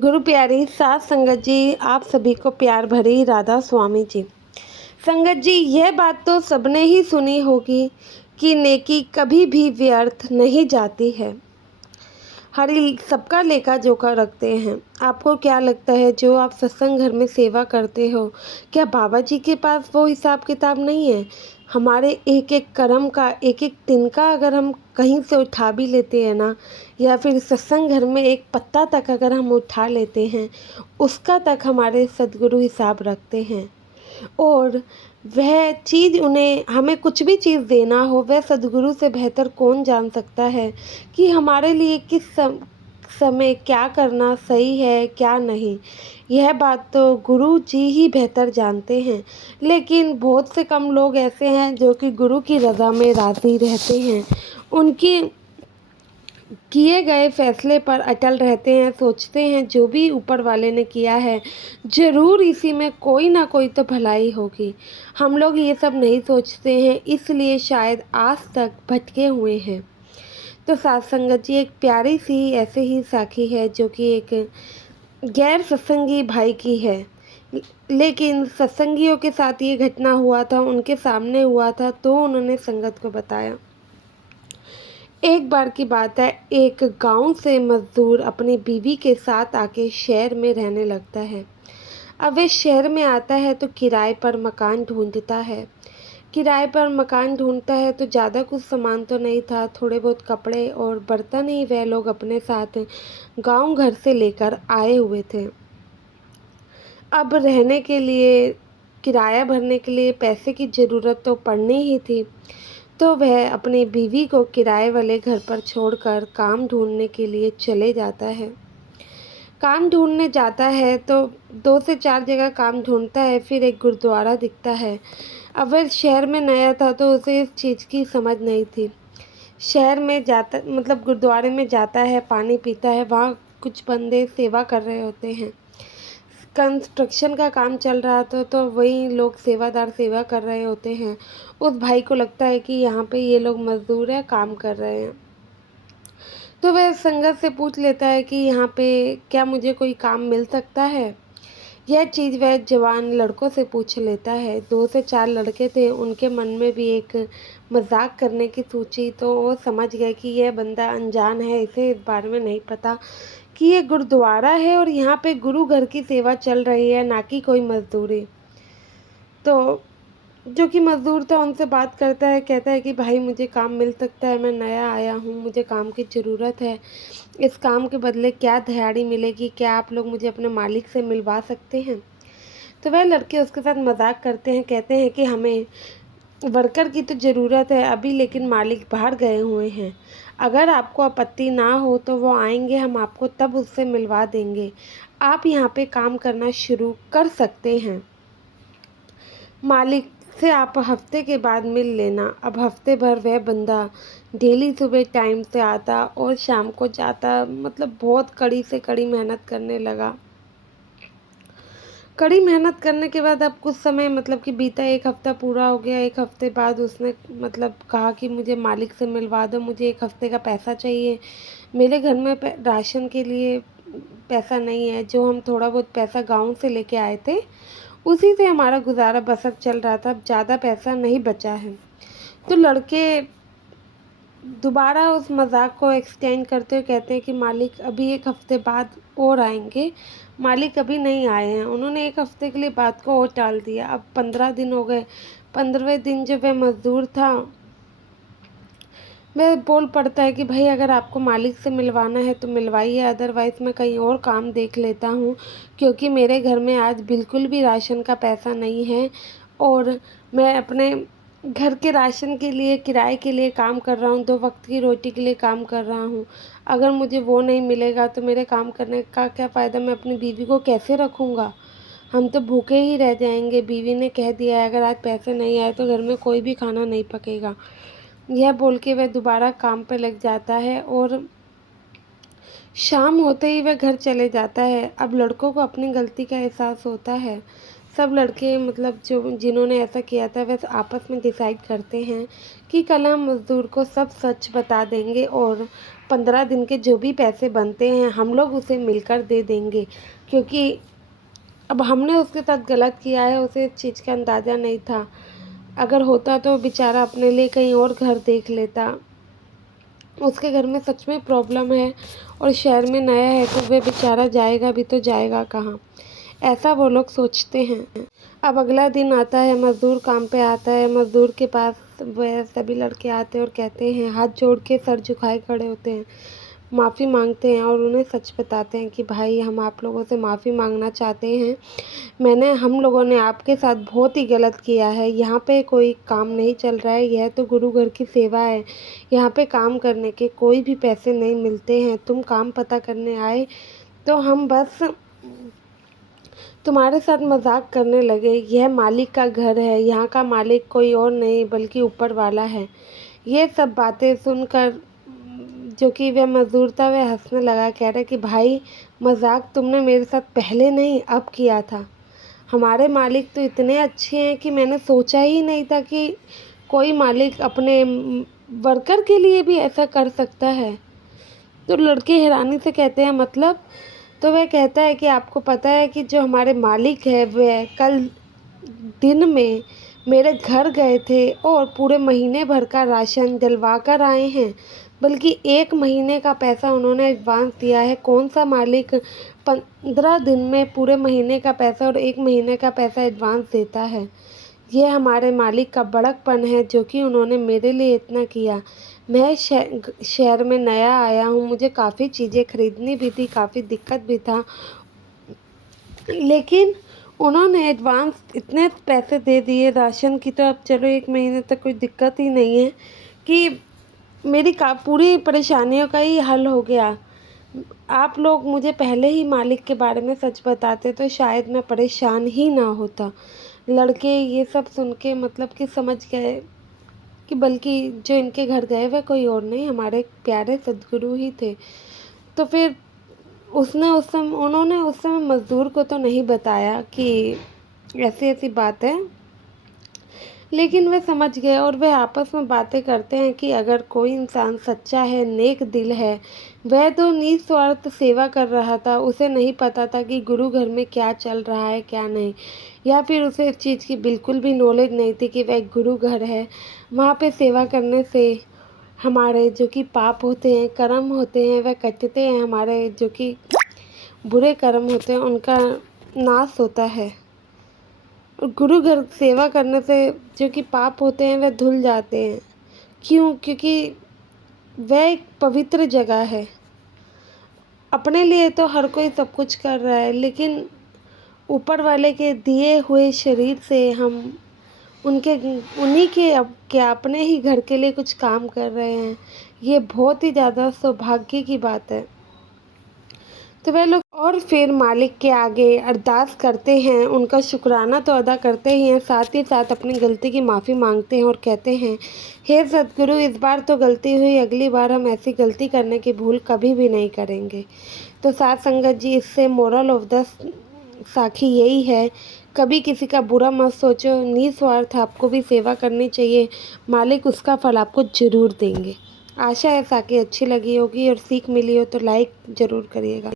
गुरु प्यारी सात संगत जी, आप सभी को प्यार भरी राधा स्वामी जी। संगत जी, यह बात तो सबने ही सुनी होगी कि नेकी कभी भी व्यर्थ नहीं जाती है। हरि सबका लेखा जोखा रखते हैं। आपको क्या लगता है, जो आप सत्संग घर में सेवा करते हो, क्या बाबा जी के पास वो हिसाब किताब नहीं है? हमारे एक एक कर्म का, एक एक तिनका अगर हम कहीं से उठा भी लेते हैं ना, या फिर सत्संग घर में एक पत्ता तक अगर हम उठा लेते हैं, उसका तक हमारे सद्गुरु हिसाब रखते हैं। और वह चीज़, उन्हें हमें कुछ भी चीज़ देना हो, वह सद्गुरु से बेहतर कौन जान सकता है कि हमारे लिए किस समय क्या करना सही है, क्या नहीं। यह बात तो गुरु जी ही बेहतर जानते हैं। लेकिन बहुत से कम लोग ऐसे हैं जो कि गुरु की रज़ा में राज़ी रहते हैं, उनकी किए गए फैसले पर अटल रहते हैं, सोचते हैं जो भी ऊपर वाले ने किया है ज़रूर इसी में कोई ना कोई तो भलाई होगी। हम लोग ये सब नहीं सोचते हैं, इसलिए शायद आज तक भटके हुए हैं। तो सात संगत जी, एक प्यारी सी ऐसे ही साखी है जो कि एक गैर सत्संगी भाई की है। लेकिन सत्संगियों के साथ ये घटना हुआ था, उनके सामने हुआ था, तो उन्होंने संगत को बताया। एक बार की बात है, एक गांव से मजदूर अपनी बीवी के साथ आके शहर में रहने लगता है। अब वह शहर में आता है तो किराए पर मकान ढूंढता है। किराए पर मकान ढूंढता है तो ज़्यादा कुछ सामान तो नहीं था, थोड़े बहुत कपड़े और बर्तन ही वह लोग अपने साथ गांव घर से लेकर आए हुए थे। अब रहने के लिए, किराया भरने के लिए पैसे की ज़रूरत तो पड़नी ही थी। तो वह अपनी बीवी को किराए वाले घर पर छोड़कर काम ढूंढने के लिए चले जाता है। काम ढूंढने जाता है तो 2 से 4 जगह काम ढूंढता है, फिर एक गुरुद्वारा दिखता है। अब वह शहर में नया था तो उसे इस चीज़ की समझ नहीं थी। शहर में जाता, मतलब गुरुद्वारे में जाता है, पानी पीता है, वहाँ कुछ बंदे सेवा कर रहे होते हैं। कंस्ट्रक्शन का काम चल रहा था तो वही लोग सेवादार सेवा कर रहे होते हैं। उस भाई को लगता है कि यहाँ पे ये लोग मज़दूर हैं, काम कर रहे हैं। तो वह संगत से पूछ लेता है कि यहाँ पे क्या मुझे कोई काम मिल सकता है। यह चीज़ वह जवान लड़कों से पूछ लेता है। 2 से 4 लड़के थे, उनके मन में भी एक मजाक करने की सूझी, तो वो समझ गए कि यह बंदा अनजान है, इसे इस बारे में नहीं पता कि ये गुरुद्वारा है और यहाँ पे गुरु घर की सेवा चल रही है, ना कि कोई मजदूरी। तो जो कि मज़दूर था उनसे बात करता है, कहता है कि भाई मुझे काम मिल सकता है, मैं नया आया हूँ, मुझे काम की ज़रूरत है। इस काम के बदले क्या दिहाड़ी मिलेगी, क्या आप लोग मुझे अपने मालिक से मिलवा सकते हैं? तो वह लड़के उसके साथ मजाक करते हैं, कहते हैं कि हमें वर्कर की तो ज़रूरत है अभी, लेकिन मालिक बाहर गए हुए हैं। अगर आपको आपत्ति ना हो तो वो आएंगे, हम आपको तब उससे मिलवा देंगे। आप यहाँ पे काम करना शुरू कर सकते हैं। मालिक से आप हफ्ते के बाद मिल लेना। अब हफ्ते भर वह बंदा डेली सुबह टाइम से आता और शाम को जाता, मतलब बहुत कड़ी से कड़ी मेहनत करने लगा। कड़ी मेहनत करने के बाद अब कुछ समय, मतलब कि बीता, 1 हफ्ता पूरा हो गया। 1 हफ्ते बाद उसने मतलब कहा कि मुझे मालिक से मिलवा दो, मुझे 1 हफ्ते का पैसा चाहिए। मेरे घर में राशन के लिए पैसा नहीं है, जो हम थोड़ा बहुत पैसा गाँव से लेके आए थे उसी से हमारा गुजारा बसर चल रहा था, अब ज़्यादा पैसा नहीं बचा है। तो लड़के दोबारा उस मज़ाक को एक्सटेंड करते हुए कहते हैं कि मालिक अभी 1 हफ्ते बाद और आएंगे। मालिक अभी नहीं आए हैं। उन्होंने 1 हफ्ते के लिए बात को और टाल दिया। अब 15 दिन हो गए। 15वें दिन जब वह मज़दूर था, वह बोल पड़ता है कि भाई अगर आपको मालिक से मिलवाना है तो मिलवाइए, अदरवाइज़ मैं कहीं और काम देख लेता हूँ, क्योंकि मेरे घर में आज बिल्कुल भी राशन का पैसा नहीं है और मैं अपने घर के राशन के लिए, किराए के लिए काम कर रहा हूँ, 2 वक्त की रोटी के लिए काम कर रहा हूँ। अगर मुझे वो नहीं मिलेगा तो मेरे काम करने का क्या फ़ायदा, मैं अपनी बीवी को कैसे रखूँगा? हम तो भूखे ही रह जाएंगे। बीवी ने कह दिया है अगर आज पैसे नहीं आए तो घर में कोई भी खाना नहीं पकेगा। यह बोल के वह दोबारा काम पे लग जाता है और शाम होते ही वह घर चले जाता है। अब लड़कों को अपनी गलती का एहसास होता है, सब लड़के मतलब जो जिन्होंने ऐसा किया था वह आपस में डिसाइड करते हैं कि कल हम मज़दूर को सब सच बता देंगे और 15 दिन के जो भी पैसे बनते हैं हम लोग उसे मिलकर दे देंगे, क्योंकि अब हमने उसके साथ गलत किया है, उसे इस चीज़ का अंदाज़ा नहीं था। अगर होता तो बेचारा अपने लिए कहीं और घर देख लेता। उसके घर में सच में प्रॉब्लम है और शहर में नया है तो वह बेचारा जाएगा भी तो जाएगा कहाँ, ऐसा वो लोग सोचते हैं। अब अगला दिन आता है, मज़दूर काम पे आता है। मज़दूर के पास वह सभी लड़के आते हैं और कहते हैं, हाथ जोड़ के सर झुकाए खड़े होते हैं, माफ़ी मांगते हैं और उन्हें सच बताते हैं कि भाई हम आप लोगों से माफ़ी मांगना चाहते हैं। हम लोगों ने आपके साथ बहुत ही गलत किया है। यहाँ पे कोई काम नहीं चल रहा है, यह तो गुरु घर की सेवा है। यहाँ पे काम करने के कोई भी पैसे नहीं मिलते हैं। तुम काम पता करने आए तो हम बस तुम्हारे साथ मजाक करने लगे। यह मालिक का घर है, यहाँ का मालिक कोई और नहीं बल्कि ऊपर वाला है। ये सब बातें सुनकर जो कि वह मज़दूर था वह हंसने लगा, कह रहा कि भाई मजाक तुमने मेरे साथ पहले नहीं अब किया था। हमारे मालिक तो इतने अच्छे हैं कि मैंने सोचा ही नहीं था कि कोई मालिक अपने वर्कर के लिए भी ऐसा कर सकता है। तो लड़के हैरानी से कहते हैं मतलब। तो वह कहता है कि आपको पता है कि जो हमारे मालिक है वह कल दिन में मेरे घर गए थे और पूरे महीने भर का राशन दिलवा कर आए हैं, बल्कि 1 महीने का पैसा उन्होंने एडवांस दिया है। कौन सा मालिक 15 दिन में पूरे महीने का पैसा और 1 महीने का पैसा एडवांस देता है। ये हमारे मालिक का बड़कपन है जो कि उन्होंने मेरे लिए इतना किया। मैं शहर में नया आया हूँ, मुझे काफ़ी चीज़ें खरीदनी भी थी, काफ़ी दिक्कत भी था, लेकिन उन्होंने एडवांस इतने पैसे दे दिए राशन की, तो अब चलो 1 महीने तक कोई दिक्कत ही नहीं है कि मेरी पूरी परेशानियों का ही हल हो गया। आप लोग मुझे पहले ही मालिक के बारे में सच बताते तो शायद मैं परेशान ही ना होता। लड़के ये सब सुन के मतलब कि समझ गए कि बल्कि जो इनके घर गए वह कोई और नहीं हमारे प्यारे सद्गुरु ही थे। तो फिर उन्होंने उस समय मज़दूर को तो नहीं बताया कि ऐसी ऐसी बात है, लेकिन वे समझ गए और वे आपस में बातें करते हैं कि अगर कोई इंसान सच्चा है, नेक दिल है, वह तो निस्वार्थ सेवा कर रहा था। उसे नहीं पता था कि गुरु घर में क्या चल रहा है क्या नहीं, या फिर उसे इस चीज़ की बिल्कुल भी नॉलेज नहीं थी कि वह एक गुरु घर है। वहाँ पे सेवा करने से हमारे जो कि पाप होते हैं, कर्म होते हैं, वह कटते हैं। हमारे जो कि बुरे कर्म होते हैं उनका नाश होता है। और गुरु घर सेवा करने से जो कि पाप होते हैं वह धुल जाते हैं। क्यों? क्योंकि वह एक पवित्र जगह है। अपने लिए तो हर कोई सब कुछ कर रहा है, लेकिन ऊपर वाले के दिए हुए शरीर से हम उन्हीं के अपने ही घर के लिए कुछ काम कर रहे हैं। ये बहुत ही ज़्यादा सौभाग्य की बात है। तो वह लोग और फिर मालिक के आगे अरदास करते हैं, उनका शुक्राना तो अदा करते ही हैं, साथ ही साथ अपनी गलती की माफ़ी मांगते हैं और कहते हैं, हे सद्गुरु इस बार तो गलती हुई, अगली बार हम ऐसी गलती करने की भूल कभी भी नहीं करेंगे। तो साथ संगत जी, इससे मोरल ऑफ द साखी यही है, कभी किसी का बुरा मत सोचो, निस्वार्थ आपको भी सेवा करनी चाहिए, मालिक उसका फल आपको ज़रूर देंगे। आशा है साखी अच्छी लगी होगी और सीख मिली हो तो लाइक ज़रूर करिएगा।